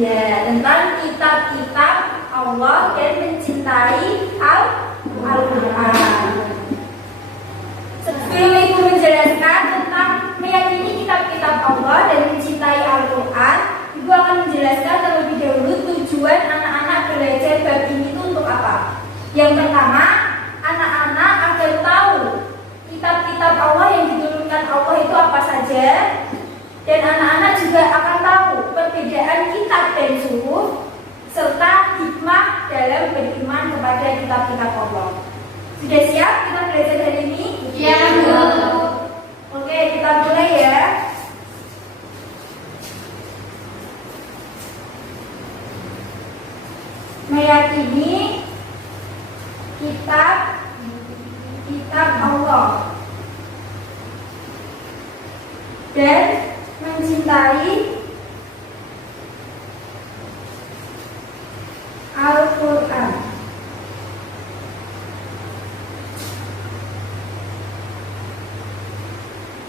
Ya, tentang kitab-kitab Allah dan mencintai Al-Quran. Sebelum Ibu menjelaskan tentang meyakini kitab-kitab Allah dan mencintai Al-Quran, Ibu akan menjelaskan terlebih dahulu tujuan anak-anak belajar bab ini itu untuk apa. Yang pertama, anak-anak agar tahu kitab-kitab Allah yang diturunkan Allah itu apa saja, dan anak-anak juga akan tahu perbedaan kitab dan suhuf serta hikmah dalam beriman kepada kitab-kitab Allah. Sudah siap kita belajar hari ini? Ya, Bu. Oke, kita mulai ya. Meyakini kitab Allah dan mencintai Al-Quran.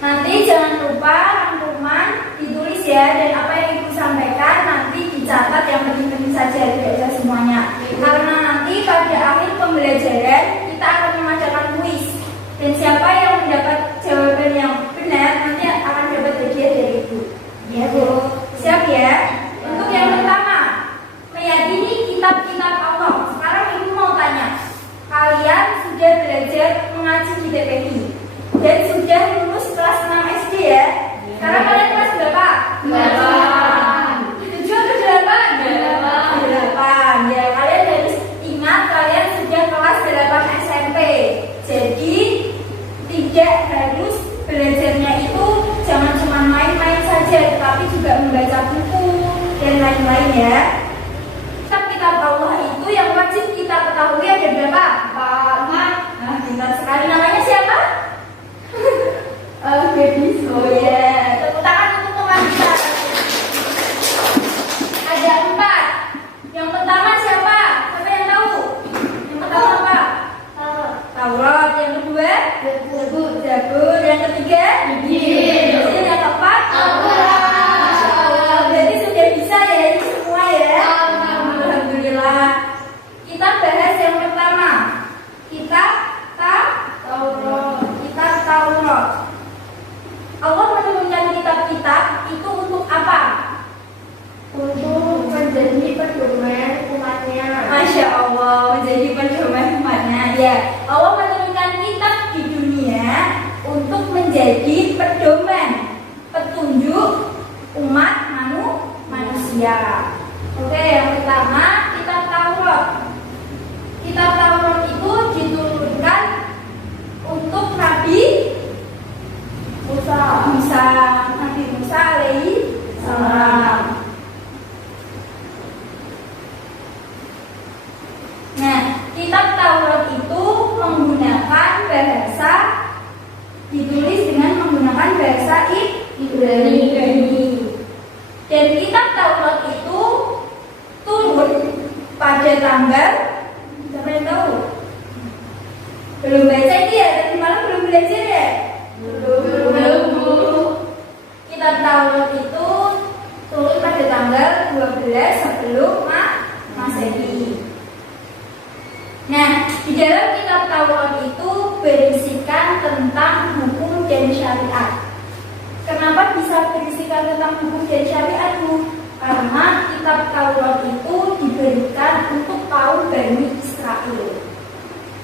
Nanti jangan lupa rangkuman ditulis ya, dan apa yang Ibu sampaikan nanti dicatat yang penting-penting saja, tidak semuanya. Karena nanti pada akhir pembelajaran kita akan mengadakan kuis, dan siapa yang mendapat jawaban yang benar nanti akan dapat hadiah dari Ibu. Ya, Bu. Siap ya? Untuk yang pertama, meyakini kitab-kitab Allah. Sekarang Ibu mau tanya, kalian sudah belajar mengaji di TPI dan sudah lulus kelas 6 SD ya? Sekarang kalian kelas berapa? 8. 7 atau 8? 8. Ya, kalian harus ingat kalian sudah kelas 8 SMP. Jadi tidak harus belajarnya itu jangan cuma main-main saja, tetapi juga membaca buku dan lain-lain ya. Kitab Allah itu yang wajib kita ketahui ada berapa? 4. Nah, pintar sekali. Namanya siapa? Baby. Oh ya, tepuk tangan untuk teman kita. Ada 4. Yang pertama siapa? Siapa yang tahu? Yang pertama apa? Taurat. Yang kedua? Zabur. Yang ketiga? Injil. Yang keempat? Al-Quran. Berarti sudah bisa ya ini semua ya? Alhamdulillah. Kita bahas yang pertama. Kitab Taurat. Allah menurunkan kitab-kitab itu untuk apa? Untuk menjadi pedoman umatnya. Masya Allah, menjadi pedoman umatnya. Ya, Allah menurunkan kitab di dunia untuk menjadi pedoman, petunjuk umat manusia. Oke, yang pertama kitab Taurat. Kitab Taurat itu diturunkan untuk Nabi Musa alaihi salam. Nah, kitab Taurat itu menggunakan bahasa, ditulis dengan menggunakan bahasa Ibrani. Dan kitab Taurat itu turun pada tanggal, siapa yang tahu? Belum baca ini ya, tadi malam belum belajar ya? Belum. Kitab Taurat itu turun pada tanggal 12 sebelum Masehi. Nah, di dalam kitab Taurat itu berisikan tentang hukum dan syariat. Kenapa bisa berisikan tentang hukum dan syariat, Bu? Karena kitab Taurat itu diberikan untuk kaum Bani Israel.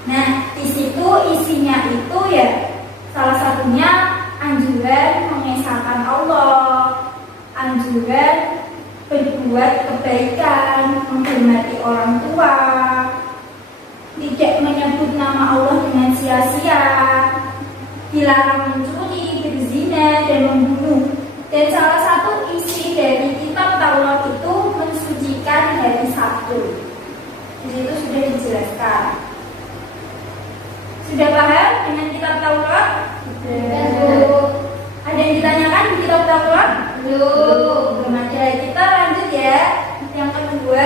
Nah, di situ isinya itu ya salah satunya anjuran mengesahkan Allah, anjuran berbuat kebaikan, menghormati orang tua, tidak menyebut nama Allah dengan sia-sia, dilarang mencuri, berzina, dan membunuh. Dan salah satu isi dari kitab Taurat itu mensucikan hari Sabtu. Di situ sudah dijelaskan. Sudah paham dengan kitab Taurat? Ada yang ditanyakan di kitab Taurat? Belum ada. Kita lanjut ya. Yang kedua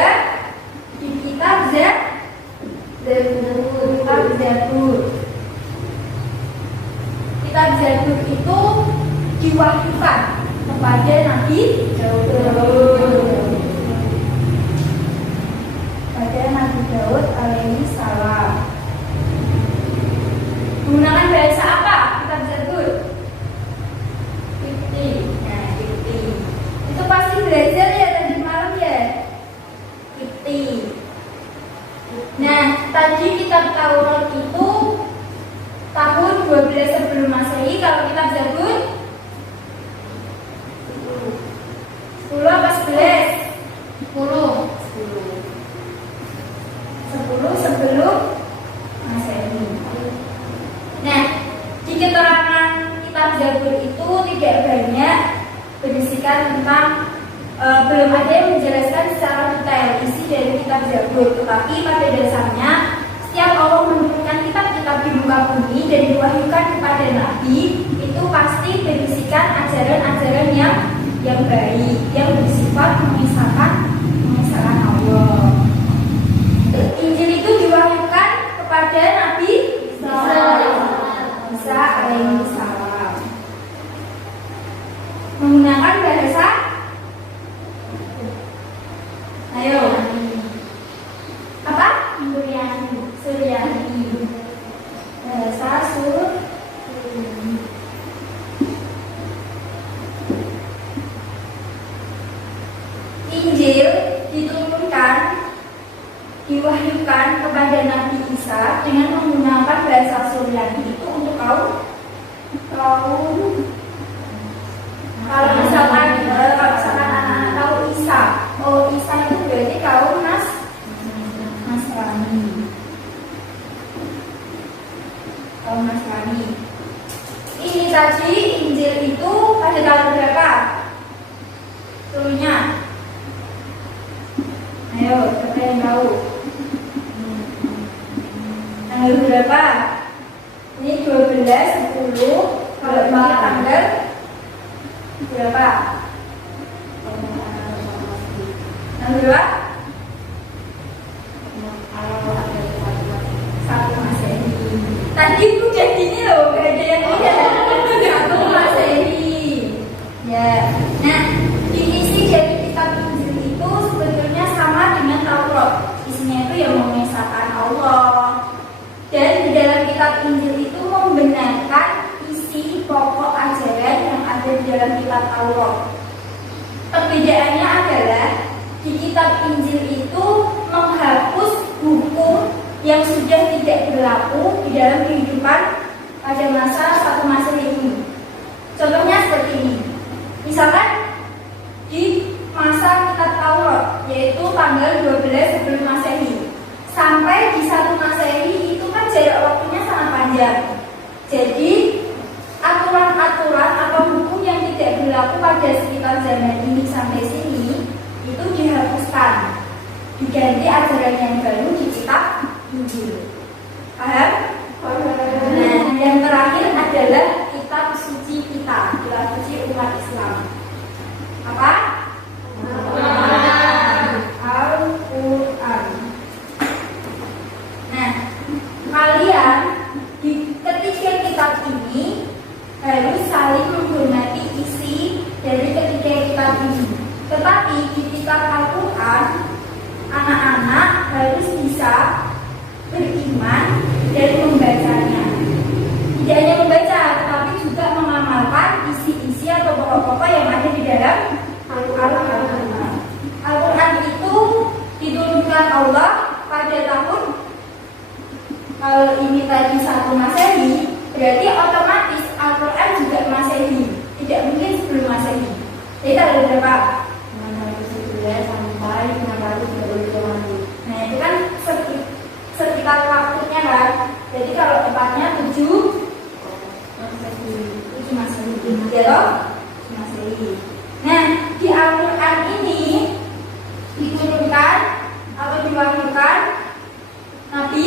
di kitab Zabur. Kitab Zabur itu diwahyukan kepada Nabi Daud. Tadi kitab Taurat itu tahun 12 sebelum Masehi. Kalau kitab Zabur 10 apa 11? 10. 10 sebelum Masehi. Nah, di keterangan kitab Zabur itu tidak banyak berisikan tentang belum ada yang menjelaskan secara detail isi dari kitab Zabur, tetapi pada dasarnya setiap Allah menurunkan kitab-kitab di muka bumi dan diwahyukan kepada Nabi itu pasti berisikan ajaran-ajaran yang baik, yang bersifat mengisahkan Allah. Injil itu diwahyukan kepada Nabi Isa alaihi salam menggunakan bahasa apa? Suryani. Bahasa Suryani. Injil diturunkan, diwahyukan kepada Nabi Isa dengan menggunakan bahasa Suryani itu untuk kaum kalau misalkan anak-anak tahu Isa, Isa itu berarti kaum Nasrani. Kaum Nasrani. Ini tadi Injil itu pada tahun berapa? Turunnya. Ayo, siapa yang tahu? Tanggal berapa? Ini 12/10. Kalau ini tanggal berapa? Tanggal berapa? 1 Masehi. Tadi udah gini loh, gak ada yang lihat. 1 Masehi. Ya. Nah, isi dari kitab Injil itu sebetulnya sama dengan Taurat. Isinya itu yang mengisahkan Allah. Dan di dalam kitab Injil itu membenarkan isi pokok ajaran yang ada di dalam kitab Taurat. Perbedaannya adalah di kitab Injil itu menghapus hukum yang sudah tidak berlaku di dalam kehidupan pada masa 1 Masehi ini. Contohnya seperti ini. Misalkan di masa kitab Taurat, yaitu tanggal 12 sebelum Masehi sampai di 1 Masehi itu kan jarak waktunya sangat panjang. Jadi aturan-aturan atau hukum yang tidak berlaku pada sekitar zaman ini sampai sini itu dihapuskan, diganti ajaran yang baru di kitab Injil. Paham? Nah, yang terakhir adalah kitab suci kita, kitab suci umat Islam. Apa? Al-Quran. Nah, kalian di ketiga kitab ini harus saling menghormati isi dari ketiga kitab ini. Tetapi di kitab Al-Quran, anak-anak harus bisa beriman dan membacanya. Tidak hanya membaca, tetapi juga mengamalkan isi-isi atau pokok-pokok yang ada di dalam Al-Quran. Al-Quran itu diturunkan Allah pada tahun, kalau ini tadi 1 Masehi, berarti otomatis Al-Quran juga Masehi. Tidak mungkin sebelum Masehi. Jadi tanggal berapa? 611 sampai 620. Nah, itu kan sekitar waktunya kan. Jadi kalau tepatnya 7 Masehi. Ya loh? Masehi. Nah, di Al-Quran ini diturunkan atau diwahyukan Nabi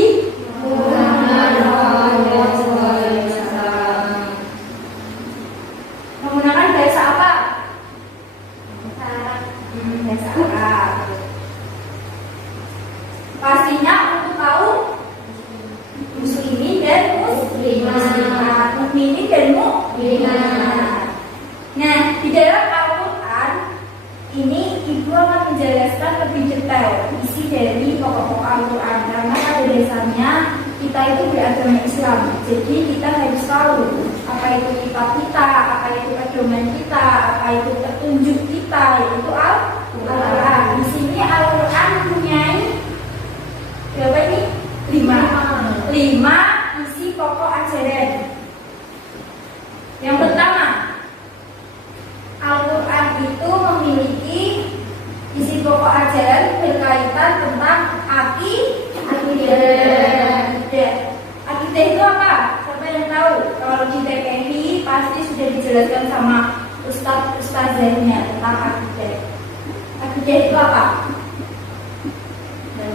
menggunakan bahasa apa? Bahasa Arab. Pastinya untuk kaum muslimin dan muslimat, mukminin dan mukminat. Nah, di dalam Al-Quran ini ibu akan menjelaskan lebih detail isi dari pokok-pokok Al-Quran, karena pada dasarnya kita itu beragama Islam. Jadi kita harus tahu apa itu kitab kita, apa itu pedoman kita, apa itu petunjuk kita, yaitu Al-Quran. Di sini Al-Quran punya berapa ini? 5. 5 isi pokok ajaran. Yang pertama, Al-Quran itu memiliki isi pokok ajaran berkaitan tentang akidah. Akidah itu apa? Siapa yang tahu? Kalau di TPI pasti sudah dijelaskan sama ustazahnya tentang akidah. Akidah itu apa?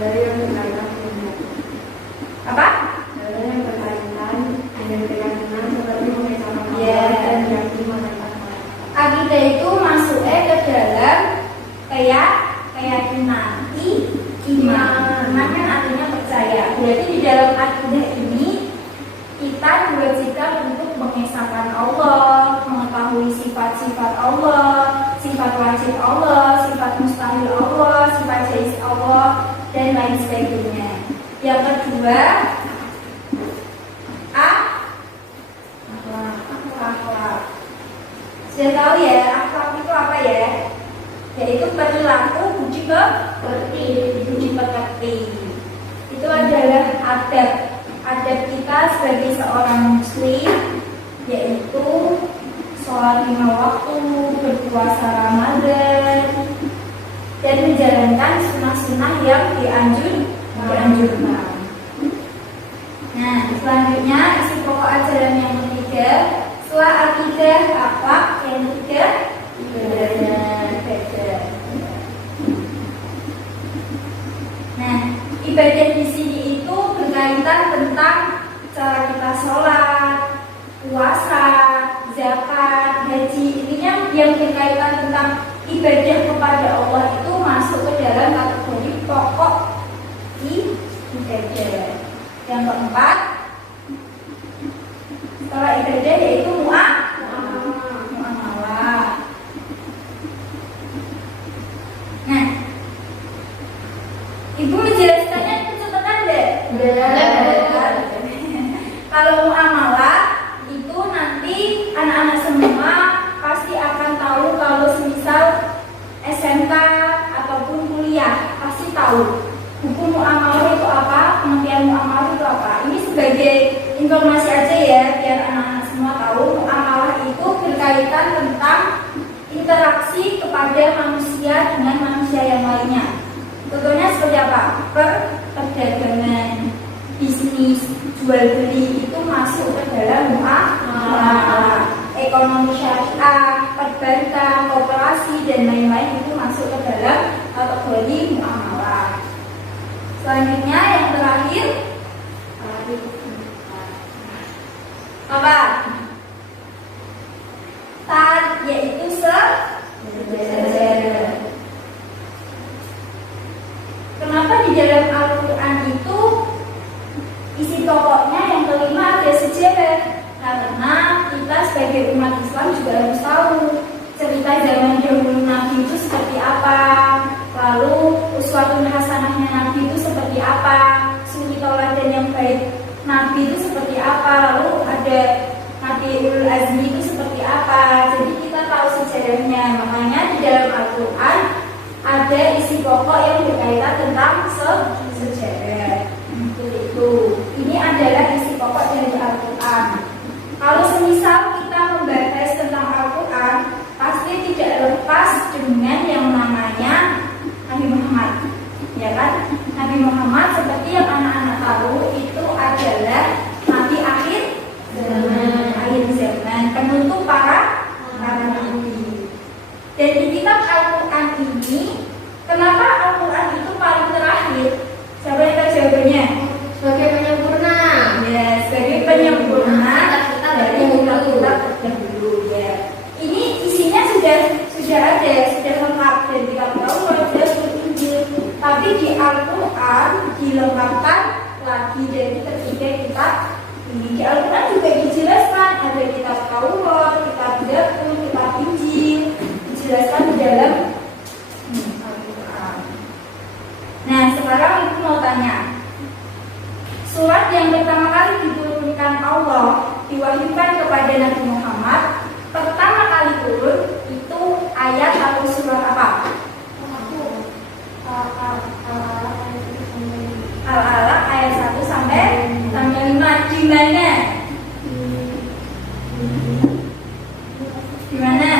Dari yang berkaitan dengan Apa? dari yang berkaitan dengan keyakinan seperti mengesahkan Ya. dan keyakinan. Akidah itu masuknya ke dalam keyakinan. Iman kan artinya percaya. Berarti di dalam akidah ini kita diwajibkan untuk mengesahkan Allah, mengetahui sifat-sifat Allah, sifat wajib Allah, sifat mustahil Allah, sifat jaiz Allah, dan lain sebagainya. Yang kedua, akhlak. Sudah tahu ya, akhlak itu apa ya? Yaitu perilaku budi pekerti. Itu adalah adab kita sebagai seorang muslim, yaitu sholat 5 waktu, berpuasa Ramadan, dan menjalankan sunnah-sunnah yang dianjurkan. Nah, selanjutnya isi pokok ajaran yang ketiga, setelah akidah, akhlak, yang ketiga ibadah. Nah, ibadah di sini itu berkaitan tentang cara kita sholat, puasa, zakat, haji. Intinya yang berkaitan tentang ibadah kepada Allah itu masuk ke dalam kategori pokok ibadah. Yang keempat, setelah ibadah yaitu muamalah. Nah, Ibu menjelaskannya kecepatan deh. Kalau muamalah itu nanti anak-anak semua pasti akan tahu. Kalau semisal SMK ataupun kuliah pasti tahu hukum muamalah itu apa, pengertian muamalah itu apa. Ini sebagai informasi aja ya, biar anak-anak semua tahu. Muamalah itu berkaitan tentang interaksi kepada manusia dengan manusia yang lainnya. Contohnya seperti apa? Perdagangan, bisnis, jual beli itu masuk ke dalam muamalah. Ekonomi syariah, perbankan, koperasi, dan lain-lain itu masuk ke dalam kategori muamalah. Selanjutnya yang terakhir apa? Taat, yaitu sejajar. Kenapa di dalam Al-Quran itu isi pokoknya yang kelima ada sejarah? Karena kita sebagai umat Islam juga harus tahu cerita zaman dahulu Nabi itu seperti apa, lalu uswatun hasanahnya Nabi itu seperti apa, suri tauladan yang baik Nabi itu seperti apa, lalu ada Nabi Ulul Azmi itu seperti apa. Jadi kita tahu sejarahnya. Makanya di dalam Al-Quran ada isi pokok yang berkaitan tentang sejarah. Itu. Ini adalah isi pokok dari Al-Quran. Kalau semisal kita membahas tentang Al-Quran, pasti tidak lepas dengan yang namanya Nabi Muhammad, ya kan? Nabi Muhammad seperti yang anak-anak tahu itu adalah Nabi akhir zaman, penutup para nabi. Dan di kitab Al-Quran ini, kenapa Al-Quran itu paling terakhir? Siapa yang tahu jawabannya? Sebagai penyempurna. Ya, sebagai penyempurna dari kitab-kitab terdahulu ya. Ini isinya sudah ada, sudah lengkap dari kitab Taurat dan Injil. Tapi di Al-Quran dilengkapkan lagi dari ketiga kitab ini. Di Al-Quran juga dijelaskan ada kitab Taurat, kitab Zabur, kitab Injil, dijelaskan di dalam Al-Quran. Nah, sekarang ibu mau tanya, surat yang pertama kali diturunkan Allah, diwahyukan kepada Nabi Muhammad, pertama kali turun itu ayat atau surat apa? Al-Alaq ayat 1 sampai Gimana? Gimana?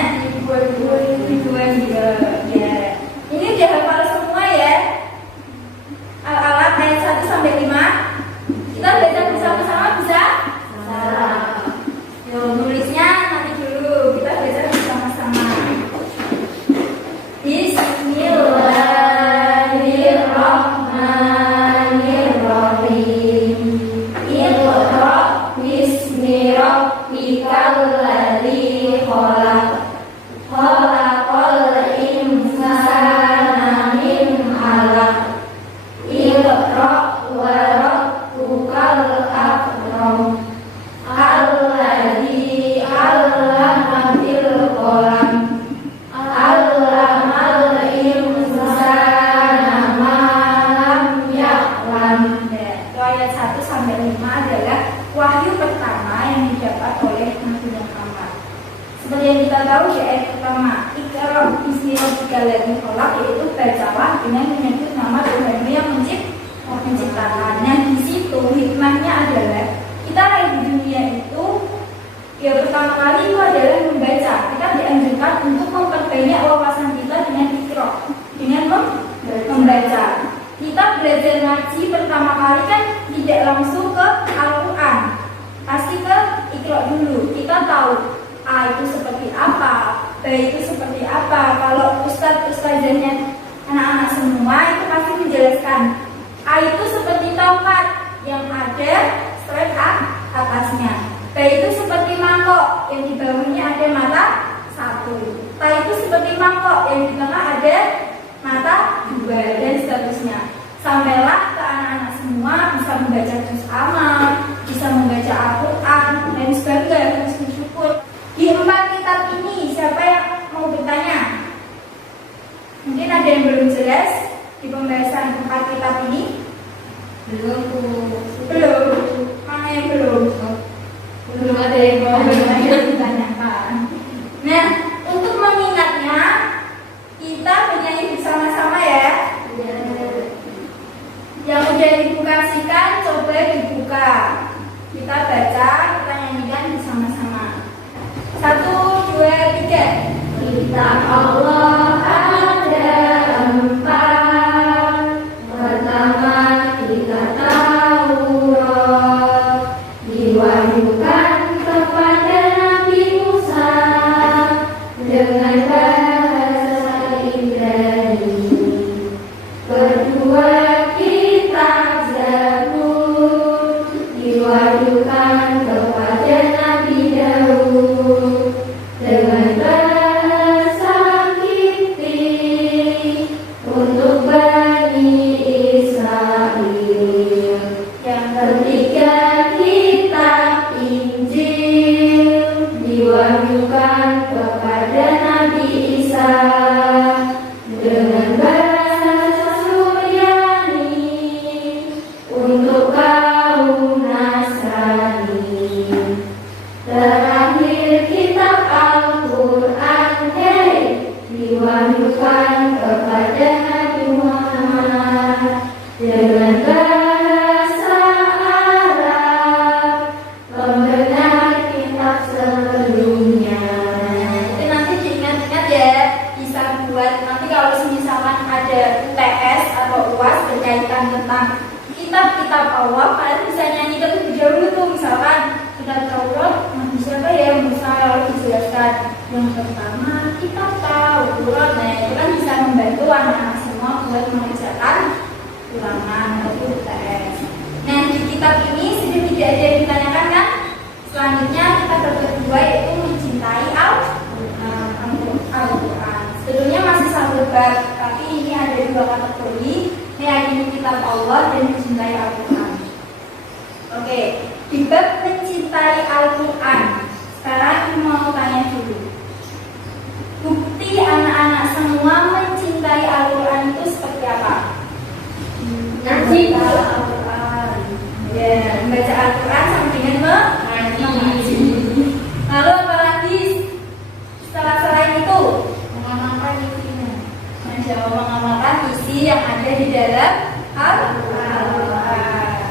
Ribuan juga. Ya. Ini udah hafal semua ya. Al-Alaq ayat 1 sampai 5. Kita baca bersama-sama bisa? Tulisnya nanti dulu. Kita baca bersama-sama. Bismillahirrahmanirrahim. Iqra bismi rabbikal ladzi khalaq. Khalaqal insana min 'alaq. Iqra wa rabbukal akram. Alladzi 'allama bil qalam. 'Allamal insana ma lam ya'lam. Itu ayat 1 sampai 5 adalah wahyu pertama yang didapat oleh Nabi Muhammad. Seperti yang kita tahu di ayat pertama, Iqra bismi rabbikal ladzi khalaq, yaitu bacalah dengan menyebut nama Tuhanmu yang menciptakan. Nah, di situ hikmahnya adalah kita di dunia itu ya pertama kali itu adalah membaca. Kita dianjurkan untuk memperbanyak wawasan kita dengan Iqra, dengan membaca. Kita belajar ngaji pertama kali kan tidak langsung ke Al-Quran, pasti ke Iqra dulu. Kita tahu A itu seperti apa, B itu seperti apa. Kalau ustadzahnya anak-anak semua itu pasti menjelaskan A itu seperti tongkat yang ada strap atasnya. B itu seperti mangkok yang di bawahnya ada mata satu. T itu seperti mangkok yang di tengah ada mata dua, dan seterusnya. Sampailah ke anak-anak semua bisa membaca juz amal, bisa membaca Al-Quran dan sebagainya. Syukur. Di 4 kitab ini siapa yang mau bertanya? Mungkin ada yang belum jelas di pembahasan 4 kitab ini? Belum. Mana yang belum? Belum ada yang mau ditanyakan. Nah, untuk mengingatnya kita bernyanyi bersama-sama ya. Yang udah dibukasikan coba dibuka. Kita baca, kita nyanyikan bersama-sama. 1, 2, 3. Kitab Allah ada 4. Pertama kitab Taurat, diwahyukan kepada Nabi Musa dengan bahasa Ibrani. Kedua kitab Zabur, diwahyukan kepada Nabi Daud dengan bahasa Kipti untuk Bani Israel. Yang ketiga kitab Injil, diwahyukan kepada Nabi Isa dengan bahasa Suryani untuk kaum Nasrani. Terakhir kitab Al-Quran diwahyukan kepada Nabi Muhammad dengan bahasa Arab, pembenar kitab sebelumnya. Itu nanti diingat-ingat ya, bisa buat nanti kalau misalkan ada UTS atau UAS berkaitan tentang kitab-kitab Allah, kalian bisa nyanyi terlebih dahulu tuh. Misalkan kitab Taurat, Nabi siapa ya Musa, lalu dijelaskan yang pertama kitab Taurat. Nah, itu kan bisa membantu anak-anak semua buat mengerjakan ulangan atau UTS. Nah, di kitab ini sudah tidak ada yang ditanyakan kan? Selanjutnya kita kedua yaitu mencintai Al-Quran. Sebelumnya masih satu bab, tapi ini ada 2 kategori, meyakini kitab Allah dan mencintai Al-Quran. Oke, di bab mencintai Al-Quran, sekarang mau tanya dulu, bukti anak-anak semua mencintai Al-Quran itu seperti apa? Ngaji Al-Quran. Ya, membaca Al-Quran sama dengan mengaji. Lalu apa lagi setelah selain itu? Mengamalkan isinya. Masya Allah, mengamalkan isi yang ada di dalam Al-Quran.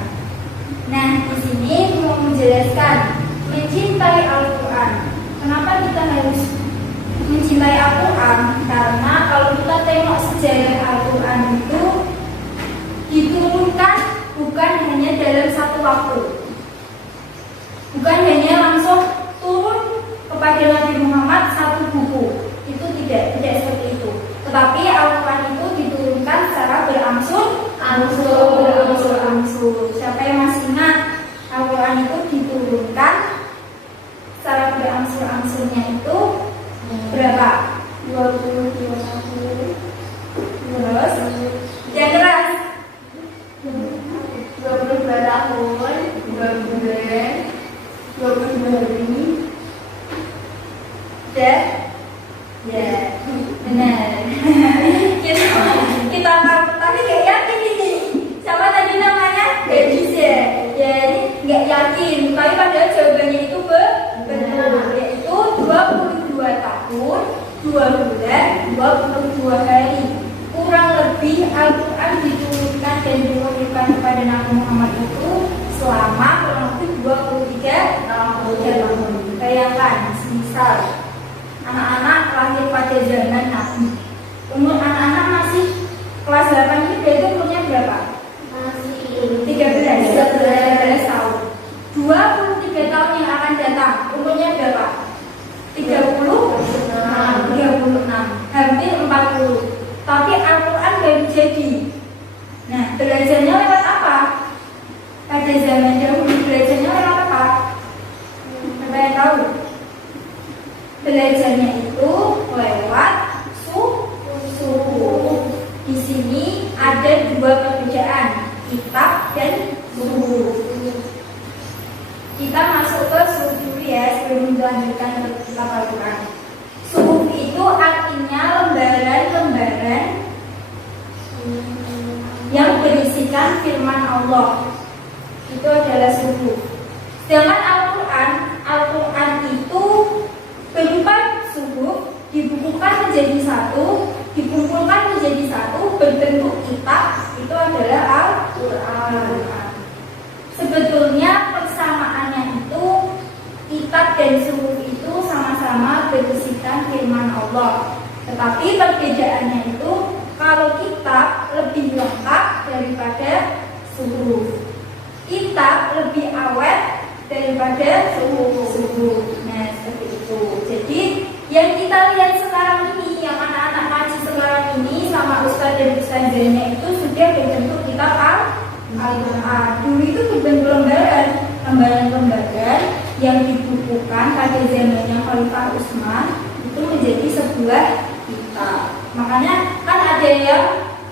Nah, di sini mau menjelaskan mencintai Al-Quran. Kenapa kita harus mencintai Al-Quran? Karena kalau kita tengok sejarah Al-Quran itu diturunkan bukan hanya dalam satu waktu, bukan hanya langsung turun kepada Nabi Muhammad satu buku, itu tidak seperti itu. Tetapi Al-Quran itu diturunkan secara berangsur-angsur. Siapa yang masih ingat, Al-Quran itu diturunkan secara berangsur-angsurnya itu berapa? 21. Terus yang keras 22 tahun, 2 bulan, 22 hari. Ya, benar. kita tapi nggak yakin ini. Siapa tadi namanya? Gadis ya. Ya, ini nggak yakin. Tapi padahal jawabannya itu benar. Yaitu 22 tahun, 2 bulan, 22 hari. Kurang lebih Al-Quran diturunkan dan diwahyukan kepada Nabi Muhammad itu selama kurang lebih 23 tahun. Bayangkan, misal anak-anak lahir pada zaman Nabi, umur anak-anak masih kelas 8 ini berarti umurnya berapa? Masih 13 tahun. 23 tahun yang akan datang umurnya berapa? 36, hampir 40. Tapi Al-Quran baru jadi. Nah, belajarnya lewat apa? Pada zaman dahulu belajarnya lewat apa? Siapa yang tahu? Belajarnya itu lewat suhuf. Di sini ada 2 perbedaan, kitab dan suhuf. Kita masuk ke suhuf dulu ya sebelum melanjutkan ke kitab Al-Quran. Suhuf itu artinya lembaran-lembaran yang berisikan firman Allah. Itu adalah suhuf. Sedangkan Al-Quran itu berupa suhuf, dibukukan menjadi satu, dikumpulkan menjadi satu, berbentuk kitab. Itu adalah Al-Quran. Sebetulnya persamaannya itu kitab dan suhuf itu sama-sama berisikan firman Allah. Tetapi perbedaannya itu kalau kitab lebih lengkap daripada suhuf. Kitab lebih awet daripada suhuf. Nah, seperti itu. Jadi yang kita lihat sekarang ini, yang anak-anak ngaji sekarang ini sama ustaz dan ustazahnya itu sudah berbentuk kitab Al-Quran. Dulu itu berbentuk lembaran yang dibukukan pada zamannya Khalifah Utsman itu menjadi sebuah kitab. Makanya kan ada yang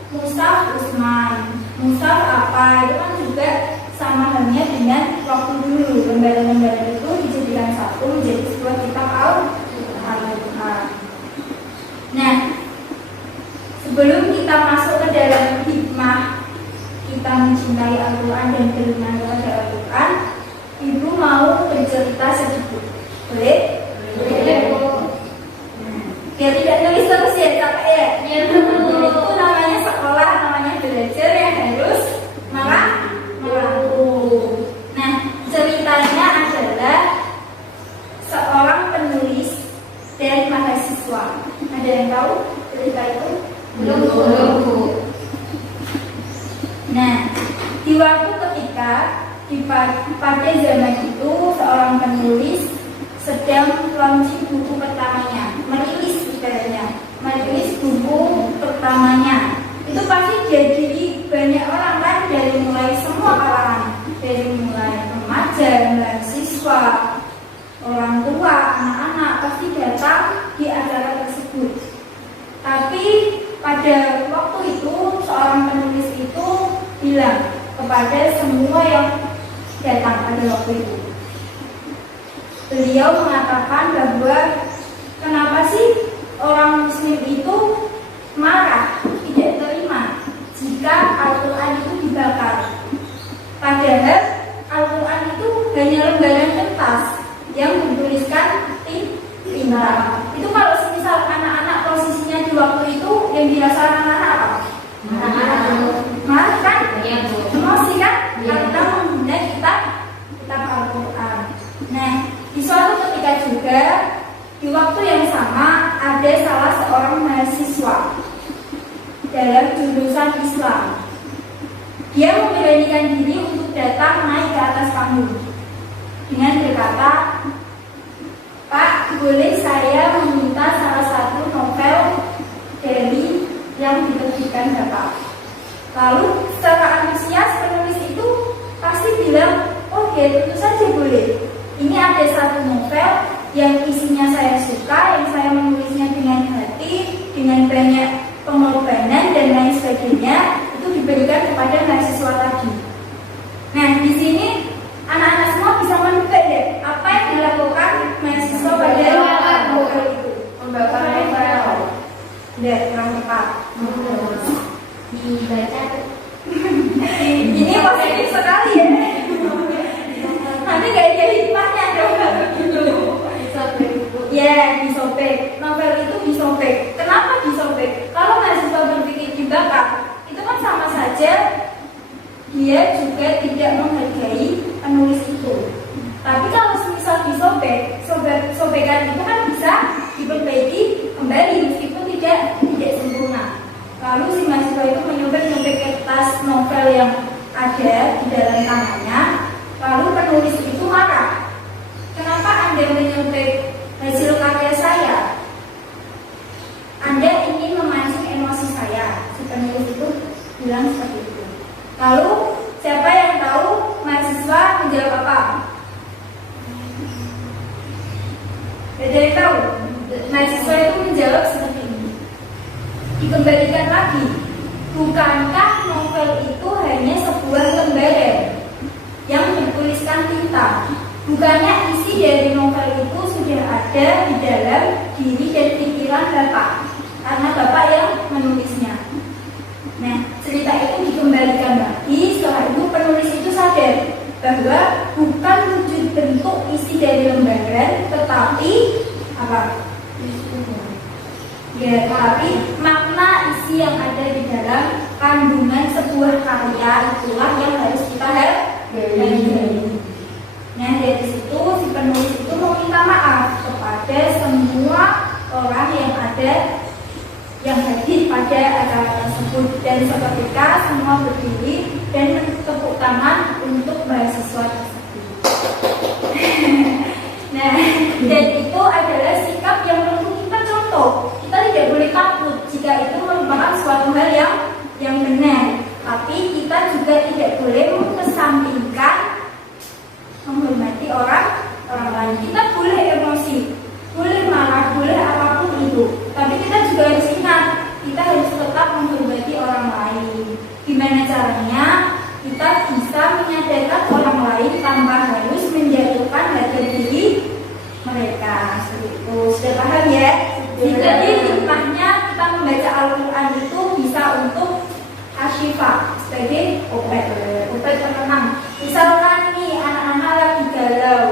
Mushaf Utsman, Mushaf apa, itu kan juga sama halnya dengan waktu dulu. Lembaran-lembaran itu dijadikan satu menjadi sebuah kitab Al-Quran. Nah, sebelum kita masuk ke dalam hikmah kita mencintai Al-Quran dan beriman kepada Al-Quran, Ibu mau bercerita sedikit. Boleh? Biar tidak nulis terus ya, capek ya. Itu namanya sekolah, namanya belajar yang harus melaku. Nah, ceritanya adalah seorang penulis dan mahasiswa. Ada yang tahu cerita itu? Belum. Nah, di waktu ketika pada zaman itu seorang penulis sedang launching buku pertamanya, merilis buku pertamanya. Itu pasti jadi banyak orang kan, dari mulai semua kalangan, dari mulai remaja, mahasiswa, orang tua, anak-anak pasti datang di acara tersebut. Tapi pada waktu itu seorang penulis itu bilang kepada semua yang datang pada waktu itu, beliau mengatakan bahwa kenapa sih orang Muslim itu marah, tidak terima jika Al-Quran itu dibakar. Padahal Al-Quran itu hanya lembaran kertas yang dituliskan tinta. Itu kalau misal anak-anak posisinya di waktu itu yang dirasa anak-anak apa? Marah kan? Emosi kan? Kita menggunakan kitab Al-Quran. mahasiswa dalam jurusan Islam. Dia memberanikan diri untuk datang naik ke atas panggung dengan berkata, "Pak, boleh saya meminta salah satu novel dari yang diterbitkan Bapak?" Lalu secara antusias penulis itu pasti bilang, "Oke, tentu saja boleh. Ini ada satu novel yang isinya saya suka, yang saya menulisnya dengan hati, dengan banyak pengorbanan dan lain sebagainya, itu diberikan kepada mahasiswa tadi." Nah, di sini anak-anak semua bisa menebak ya apa yang dilakukan mahasiswa pada novel itu. Membakar novel. Tidak, kurang tepat. Dibaca. Ini positif sekali ya. Nanti gak ada hikmahnya dong. Ya, disobek. Novel itu disobek. Kenapa disobek? Kalau mahasiswa berpikir dibakar, itu kan sama saja dia juga tidak menghargai penulis itu. Tapi kalau semisal disobek, sobekan itu kan bisa diperbaiki kembali meskipun tidak sempurna. Lalu si mahasiswa itu menyobek-nyobek kertas novel yang ada di dalam tangannya. Lalu penulis itu marah. "Kenapa Anda menyobek hasil karya saya? Anda ingin memancing emosi saya." Si penulis itu bilang seperti itu. Lalu siapa yang tahu mahasiswa menjawab apa? Ada yang tahu? Mahasiswa itu menjawab seperti ini. Dikembalikan lagi, bukankah novel itu hanya sebuah lembaran yang bertuliskan tinta? Bukannya isi dari novel itu sudah ada di dalam diri dan pikiran Bapak, karena Bapak yang menulisnya. Nah, cerita itu dikembalikan lagi. Setelah itu penulis itu sadar bahwa bukan wujud bentuk isi dari lembaran, tetapi apa? Ya, tapi makna isi yang ada di dalam kandungan sebuah karya itulah yang harus kita hargai. Nah, dari situ si penulis itu meminta maaf kepada semua orang yang ada yang hadir pada acara tersebut, dan seketika semua berdiri dan tepuk tangan untuk mahasiswa tersebut. Nah, dan itu adalah sikap yang perlu kita contoh. Kita tidak boleh takut jika itu merupakan suatu hal yang benar, tapi kita juga tidak boleh mengesampingkan menghormati orang lain. Kita boleh emosi, boleh marah, boleh apapun itu, tapi kita juga harus ingat, kita harus tetap menghormati orang lain. Gimana caranya kita bisa menyadarkan orang lain tanpa harus menjatuhkan harga diri mereka? Seperti itu. Sudah paham ya? Jadi hikmahnya kita membaca Al-Quran itu bisa untuk asyifa, sebagai obat penenang. Misalkan nih anak-anak lagi galau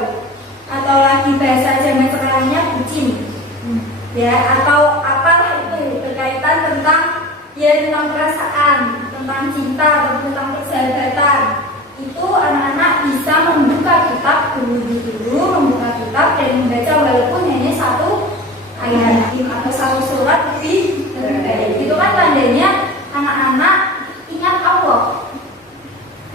atau lagi bahasa zaman sekarangnya bucin, ya, atau apalah itu berkaitan tentang perasaan, tentang cinta atau tentang persahabatan. Itu anak-anak bisa membuka kitab dulu, membuka kitab dan membaca walaupun hanya satu ayat atau satu surat lebih baik. Itu kan tandanya anak-anak ingat Allah,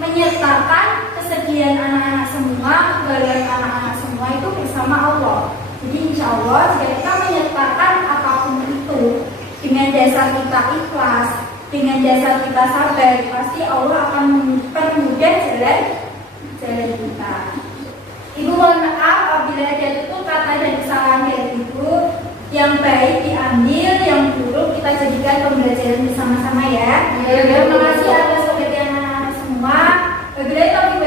menyertakan kesedihan anak-anak semua, kebahagiaan anak-anak semua itu bersama Allah. Jadi insya Allah jika kita menyertakan apapun itu dengan dasar kita ikhlas, dengan dasar kita sabar, pasti Allah akan mempermudah jalan kita. Ibu mohon maaf apabila ada tutur kata dan kesalahan dari ibu. Yang baik diambil, yang buruk kita jadikan pembelajaran bersama-sama ya. Terima kasih atas perhatian anak-anak semua. Wabillahi taufiq